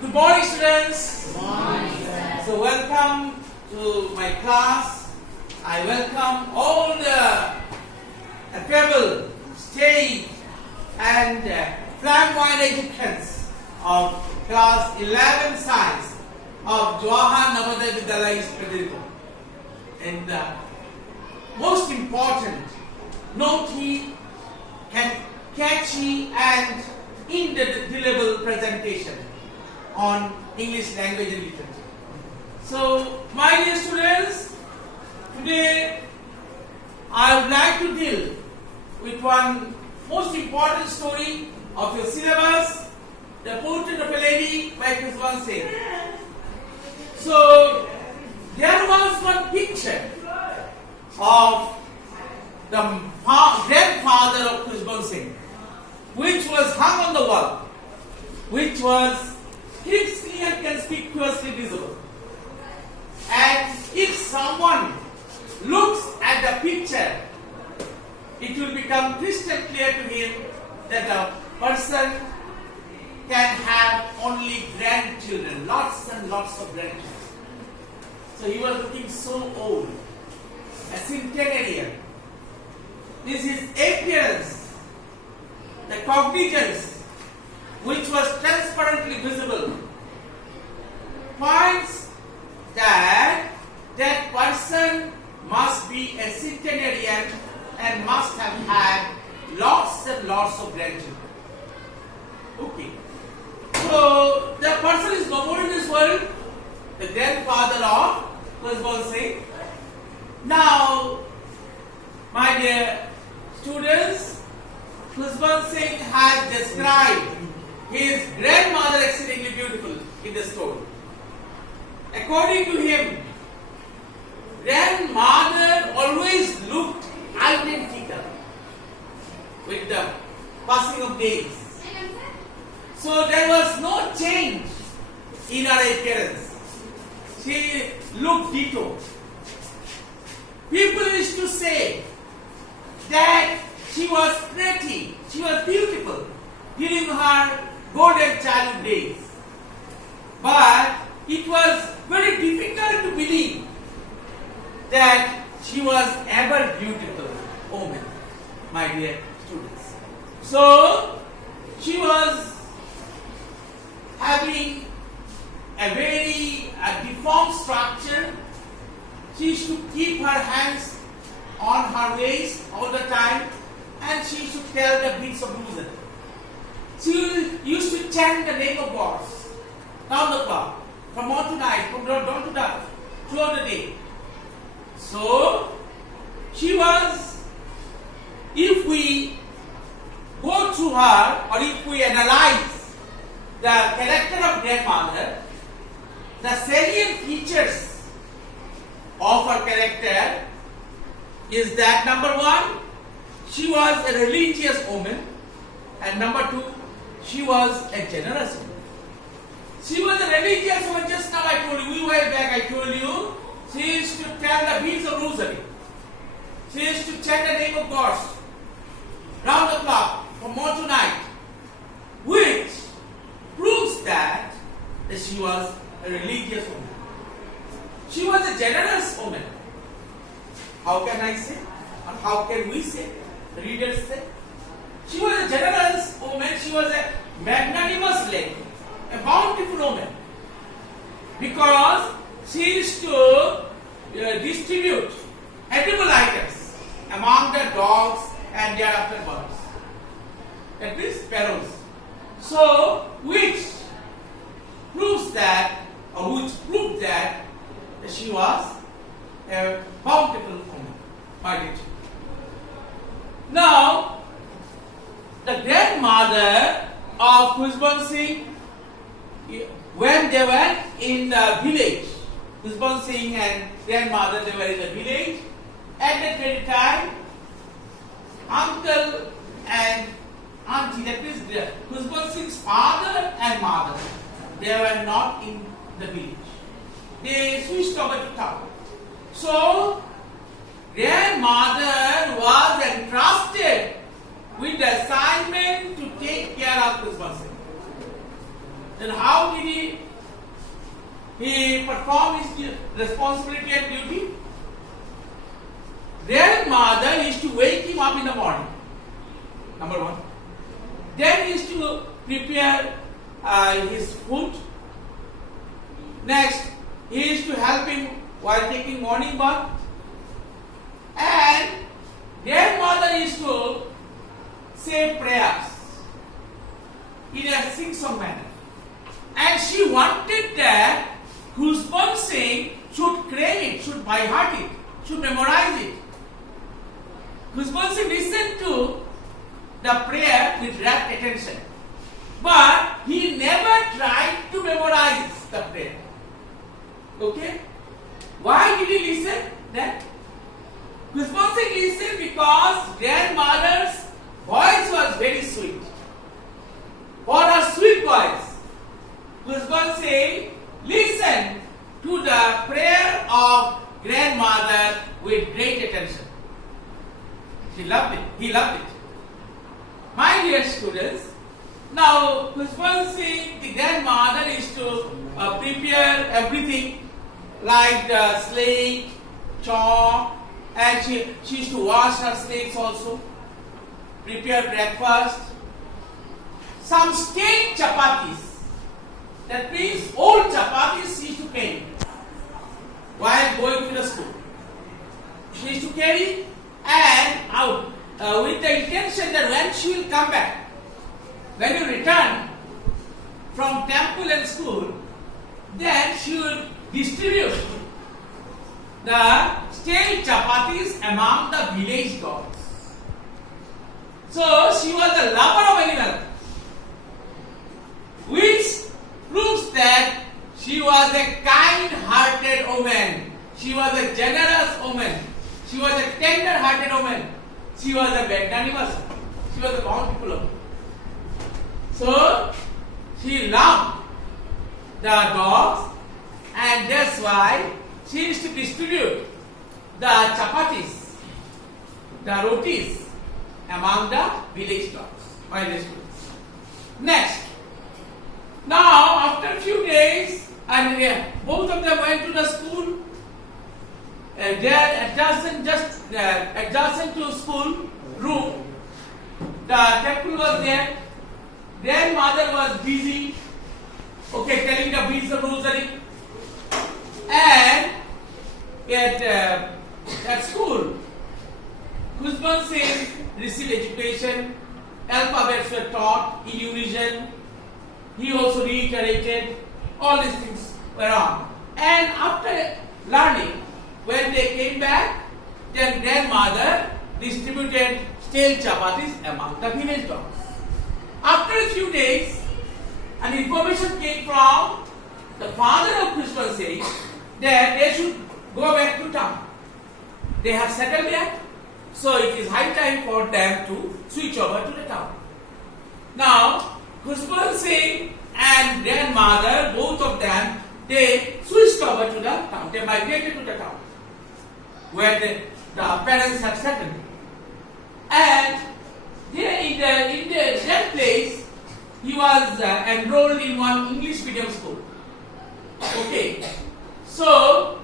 Good morning, students. Good morning, sir. So welcome to my class. I welcome all the affable, staid and flamboyant educants of class 11 science of Jawaharlal Navodaya Vidyalaya Pedrito. And most important, naughty, catchy and indelible presentation on English language and literature. So, my dear students, today I would like to deal with one most important story of your syllabus, The Portrait of a Lady by Debarshi. So, there was one picture of the grandfather of Debarshi, which was hung on the wall, which was clearly and conspicuously visible. And if someone looks at the picture, it will become crystal clear to him that a person can have only grandchildren, lots and lots of grandchildren. So he was looking so old, a centenarian. This is appearance, the cognizance, which was transparently visible, points that that person must be a centenarian and must have had lots and lots of grandchildren. Okay. So the person is no more in this world, the grandfather of Debarshi. Now, my dear students, Debarshi has described his grandmother exceedingly beautiful in the story. According to him, grandmother always looked identical with the passing of days. So there was no change in her appearance. She looked ditto. People used to say that she was pretty, she was beautiful during her golden childhood days. But it was very difficult to believe that she was ever beautiful woman, my dear students. So, she was having a very deformed structure. She used to keep her hands on her waist all the time, and she used to tell the beads of rosary. She used to chant the name of God round the clock, from morning to night, from dawn to dark, throughout the day. So, she was, if we go through her, or if we analyze the character of grandmother, the salient features of her character is that number one, she was a religious woman, and number two, she was a generous woman. She was a religious woman. Just now I told you, way back I told you, she used to tell the beads of rosary. She used to chant the name of God round the clock, from morning to night, which proves that she was a religious woman. She was a generous woman. How can I say? Or how can we say? The readers say. She was a generous woman. She was a magnanimous lady, a bountiful woman, because she used to distribute edible items among the dogs and thereafter birds. That means sparrows. So, which proves that, or which proved that she was a bountiful woman by nature. Now, the grandmother of Debarshi, when they were in the village, Debarshi and grandmother, they were in the village. At that very time, uncle and auntie, that is Debarshi's father and mother, they were not in the village. They switched over to town. So, grandmother was entrusted with the assignment to take care of Debarshi. Then how did he perform his responsibility and duty? Grandmother used to wake him up in the morning. Number one. Then he used to prepare his food. Next, he used to help him while taking morning bath. And grandmother used to say prayers in a sing-song manner. And she wanted that Khusban Singh should crave it, should by heart it, should memorize it. Khusban Singh listened to the prayer with rapt attention. But he never tried to memorize the prayer. Okay? Why did he listen then? Khusban Singh listened because grandmother's voice was very sweet. For her sweet voice, Khusban Singh listened to the prayer of grandmother with great attention. He loved it. He loved it. My dear students, now Khusban Singh, the grandmother, is to prepare everything like the slate, chalk, and she used to wash her slates also, prepare breakfast, some steamed chapatis. That means old chapatis she used to carry while going to the school. She used to carry and out with the intention that when she will come back, when you return from temple and school, then she will distribute the stale chapatis among the village dogs. So she was a lover of animals, which proves that she was a kind-hearted woman. She was a generous woman. She was a tender-hearted woman. She was a magnanimous. She was a bountiful woman. So she loved the dogs, and that's why she used to distribute the chapatis, the rotis among the village dogs while the students. Next, now after a few days, and both of them went to the school. There adjacent to school room, the temple was there. Grandmother was busy, telling the beads of rosary. And at school, Khusban Singh received education, alphabets were taught in unison. He also reiterated, all these things were on. And after learning, when they came back, then grandmother distributed stale chapatis among the village dogs. After a few days, an information came from the father of Khusban Singh that they should go back to town. They have settled there, so it is high time for them to switch over to the town. Now, Khusban Singh and grandmother, both of them, they switched over to the town. They migrated to the town where the parents have settled. And there in that place, he was enrolled in one English medium school. Okay, so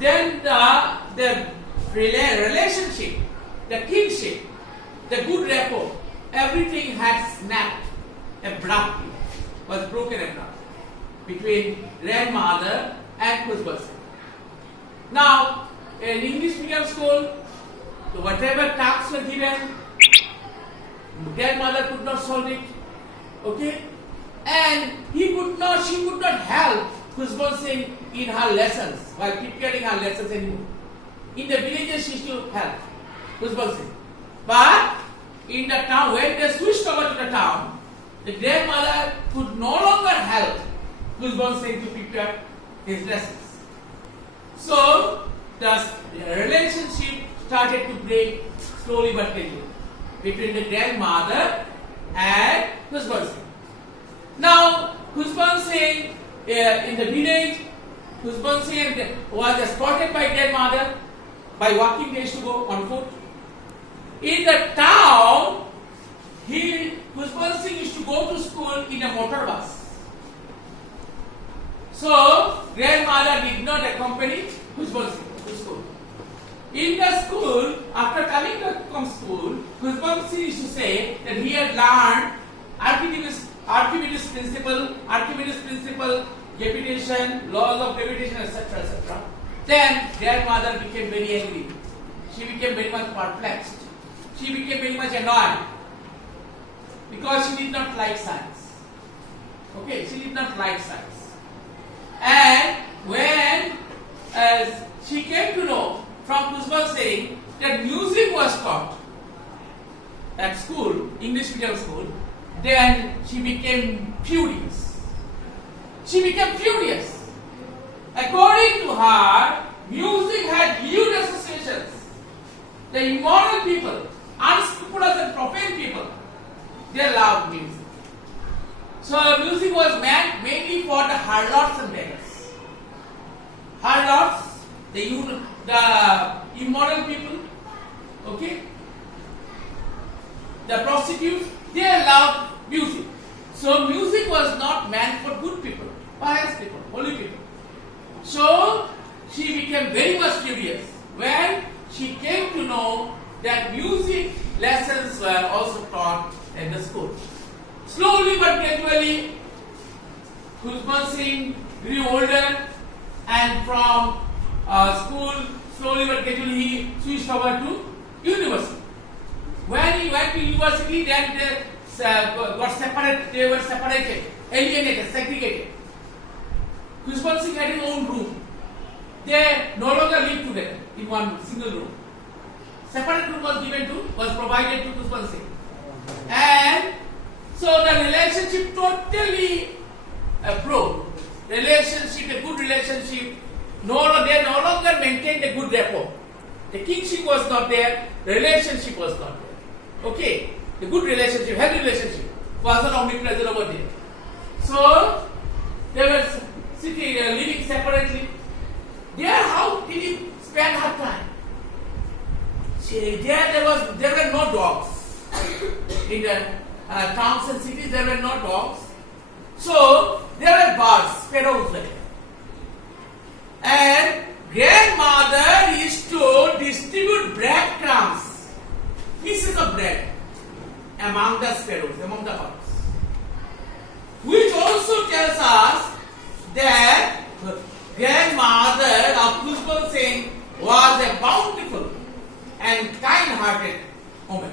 then the relationship, the kinship, the good rapport, everything had snapped abruptly, was broken abruptly between grandmother and Khusban Singh. Now, in English medium school, whatever tasks were given, grandmother could not solve it. Okay? And she could not help Khusban Singh in her lessons, while preparing her lessons anymore. In the villages, she used to help Khusban Singh. But in the town, when they switched over to the town, the grandmother could no longer help Khusban Singh to prepare his lessons. So the relationship started to break slowly but steadily between the grandmother and Khusban Singh. Now, Khusban Singh in the village, Khusban Singh was escorted by grandmother. By walking, they used to go on foot. In the town, Khusban Singh used to go to school in a motor bus. So grandmother did not accompany Khusban Singh to school. In the school, after coming back from school, Khusban Singh used to say that he had learned Archimedes principle, gravitation, laws of gravitation, etc., etc. Then grandmother became very angry. She became very much perplexed. She became very much annoyed because she did not like science. Okay, she did not like science. And when she came to know from Khusban Singh that music was taught at school, English medium school, then she became furious. She became furious. According to her, music had huge associations. The immoral people, unscrupulous and profane people, they loved music. So music was meant mainly for the harlots and beggars. Harlots, the immoral people, okay? The prostitutes, they loved music. So music was not meant for good people, pious people, holy people. So she became very much furious when she came to know that music lessons were also taught in the school. Slowly but gradually, Khusban Singh grew older, and from school, slowly but gradually he switched over to university. When he went to university, then they got separated. They were separated, alienated, segregated. Khusban Singh had his own room. They no longer lived together in one single room. Separate room was provided to Khusban Singh, and so the relationship totally broke. A good relationship. They no longer maintained a good rapport. The kingship was not there. The relationship was not there. Okay, the good relationship, healthy relationship was not omnipresent over there. So they were living separately. There, how did he spend her time? There were no dogs in the towns and cities. There were no dogs, so there were birds, sparrows there. And grandmother used to distribute breadcrumbs, pieces of bread, among the sparrows, among the birds, which also tells us that grandmother of Khusban Singh was a bountiful and kind-hearted woman.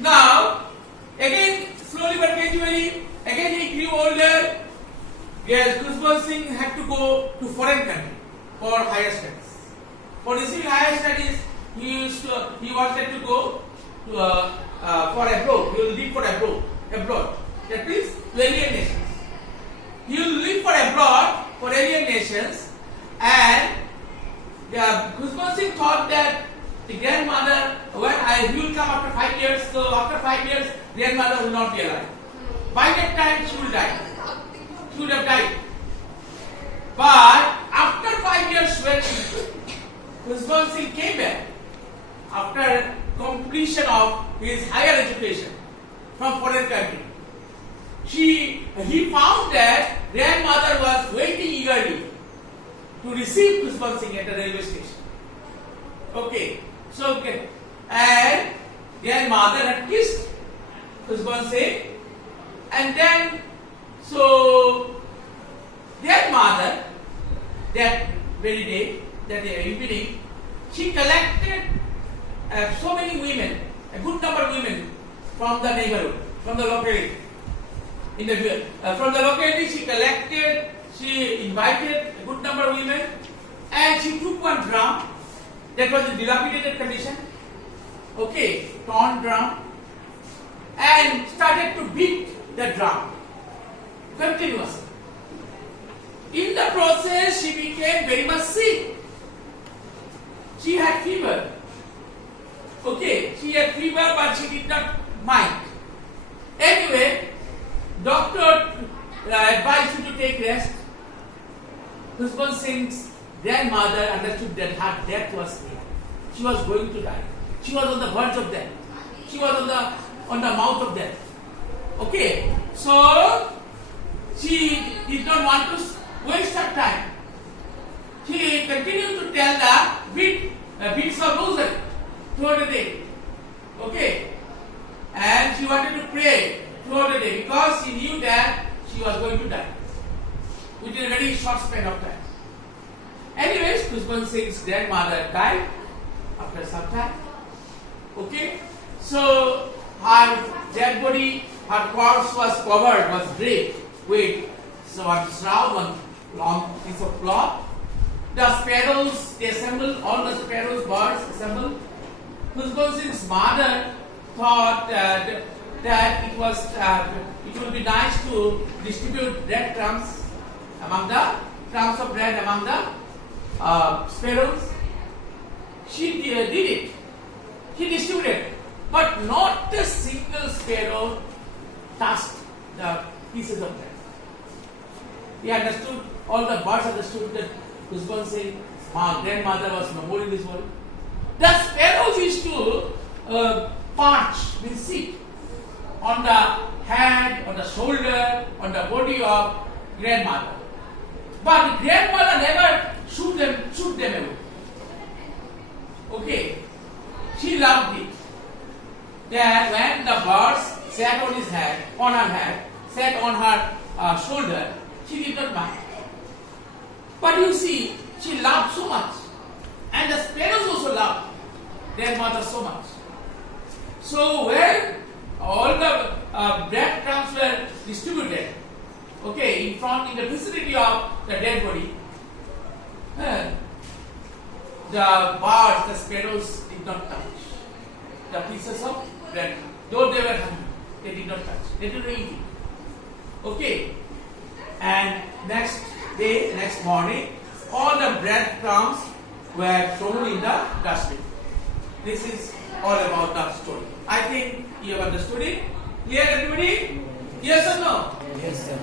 Now, again, slowly but gradually, again he grew older. Khusban Singh had to go to foreign country for higher studies. For receiving higher studies, he wanted to go to for abroad. He will live for abroad. That means to alien nations. He will live for abroad for alien nations, and Khusban Singh thought that the grandmother, he will come after 5 years. So after 5 years, grandmother will not be alive. By that time, she will die. She would have died. But after 5 years, when Khusban Singh came back, after completion of his higher education from foreign country, he found that grandmother was waiting eagerly to receive Khusban Singh at the railway station. Okay, and grandmother had kissed Khusban Singh, and then so grandmother that very day, that evening, she collected so many women, a good number of women from the neighborhood, from the locality. From the locality, she invited a good number of women, and she took one drum that was in dilapidated condition, okay, torn drum, and started to beat the drum continuously. In the process, she became very much sick. She had fever. Okay, she had fever, but she did not mind. Anyway, doctor advised her to take rest. Khusban Singh's grandmother understood that her death was near. She was going to die. She was on the verge of death. She was on the mouth of death. Okay, so she did not want to waste of time. She continued to tell the bits of rosary throughout the day. Okay? And she wanted to pray throughout the day because she knew that she was going to die within a very short span of time. Anyways, Kushban Singh's grandmother died after some time. Okay? So her dead body, her corpse was covered, was draped with one shroud, one long piece of cloth. The sparrows, they assembled, all the sparrows, birds assembled. Kushban Singh's mother thought that it would be nice to distribute breadcrumbs among the crumbs of bread among the sparrows. She did it. She distributed, but not a single sparrow touched the pieces of bread. He understood, all the birds understood that Kushban Singh's grandmother was no more in this world. The sparrows used to perch, means sit, on the head, on the shoulder, on the body of grandmother. But the grandmother never shoot them away. Okay. She loved it. That when the birds sat on her head, sat on her shoulder, she did not mind. But you see, she loved so much. And the sparrows also loved grandmother so much. So when all the breadcrumbs were distributed, okay, in the vicinity of the dead body, the birds, the sparrows did not touch the pieces of bread. Though they were hungry, they did not touch. They did not eat it. Okay. And next day, next morning, all the breadcrumbs were thrown in the dustbin. This is all about the story. I think you have understood it. Clear, everybody? Yes or no? Yes, sir.